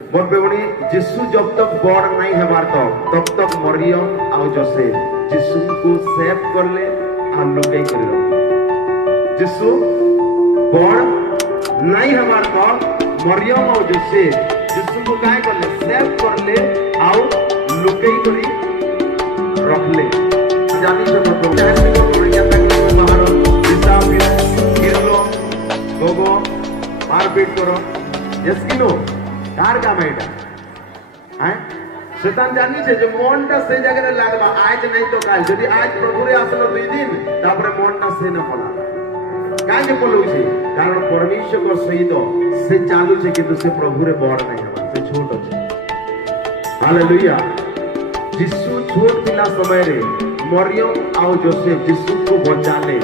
बरबेवणी जिसु जब तक बड़ नहीं हमार तब तक मरियम और जोसेफ जिसु को सेव कर ले हम लुके कर लो। जिसु बड़ नहीं हमार तब मरियम और जोसेफ जिसु को काय कर ले सेव कर ले और लुके करी रख ले। जानी से बतो ऐसे को मरिया तक बाहर हिसाब गिरलो गोगो मारपीट करो यस्किनो কার কাম এটা হ্যাঁ শয়তান জানিছে যে মনটা সেই জায়গায় লাগবা আজ নাই তো কাল যদি আজ প্রভুরে আসলো দুই দিন তারপরে মনটা সে না পলা কাজে পলুছে কারণ পরমেশ্বর সহিত সে চালুছে কিন্তু সে প্রভুরে বড় নাই হবা সে ছোট আছে। हालेलुया। যিশু ছোট ଥିଲା ସମୟରେ ମରିୟମ ଆଉ ଯୋସେଫ যিশুକୁ ବଚାଲେ।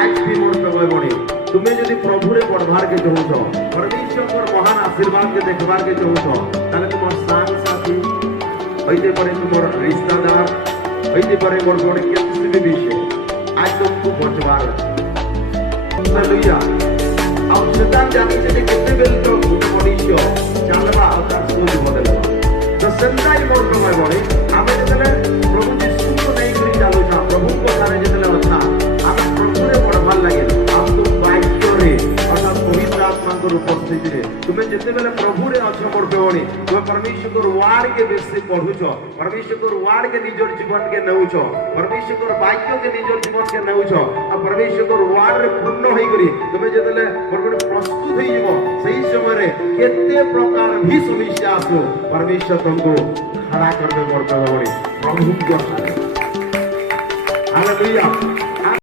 आज भी मोर समय बने तुम्हें यदि प्रभु रे पढ़वार के चाहो परमेश्वर महान आशीर्वाद के देखबार के चाहो ताले तुम संग साथी होइते पारे तुम रिश्तेदार होइते पारे मोर गोड़े किसी भी विषय आज तुमको बचवार हालेलुया। अब शैतान जानी जे कितने बेल तो मनुष्य चालबा और सोच बदलबा तो संताई मोर समय बने आमे जतले प्रभु यीशु को नहीं करी चालू था प्रभु को सारे जतले अच्छा आमे प्रभु रे पढ़वार लागे उपस्थिति तुम्हें जिते बेले प्रभु रे अच्छ पड़े तुम्हें परमेश्वर वार्ड के बेसी पढ़ुच परमेश्वर वार्ड के निजर जीवन के नौच परमेश्वर वाक्य के निजर जीवन के नौच और परमेश्वर वार्ड रे पूर्ण होई करी तुम्हें जिते प्रस्तुत होई जीवो सही समय रे केते प्रकार भी समस्या आसो परमेश्वर तुमको खड़ा कर दे मोर प्रभु प्रभु की हालेलुया।